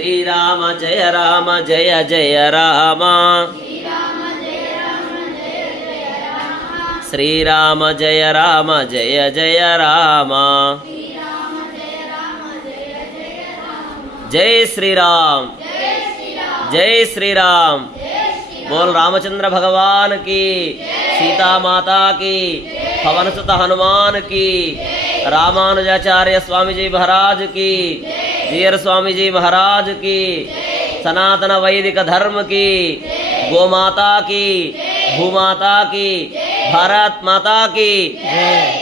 శ్రీరామ జయ రామ జయ జయ రామ శ్రీరామ జయ రామ జయ జయ రామ జై శ్రీరామ్ జై శ్రీరామ్ बोल रामचंद्र भगवान की, सीता माता की, पवन सुत हनुमान की, रामानुजाचार्य स्वामी जी महाराज की, जीयर स्वामी जी महाराज की, सनातन वैदिक धर्म की, गो माता की, भूमाता की, भारत माता की।